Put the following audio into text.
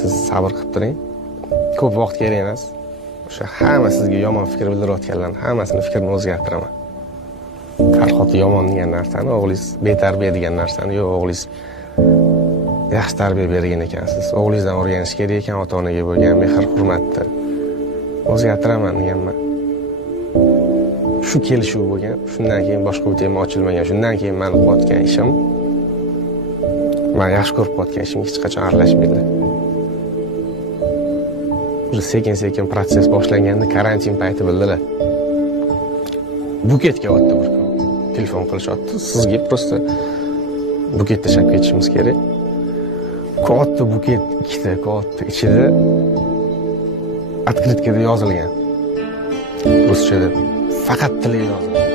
siz sabr qilib turing. Ko'p vaqt kerak emas. O'sha hamma sizga yomon fikr bildirayotganlarning hammasini fikrini o'zgartiraman. Farhod yomon degan narsani, o'g'lingiz betarbiya degan narsani, yo'q o'g'lingiz yaxshi tarbiya bergan ekansiz. O'g'lingizdan o'rganish kerak ekan ota-onaga bo'lgan mehr-hurmatni. O'zgartiraman deganman. Shu kelishuv bo'lgan. Shundan keyin boshqa tema ochilmagan. Shundan keyin meni qilayotgan ishim, men yaxshi ko'rib qilayotgan ishimga hech qachon aralashmaydi. Sekin-sekin proses boshlanganda karantin payti bildilar. Buketga o'tdi bir kun. Telefon qilishyapti. Sizga prosta buket tashlab ketishimiz kerak. Katta buket, ikkita katta ichida открыткада yozilgan. Ruschada faqat tili yozilgan.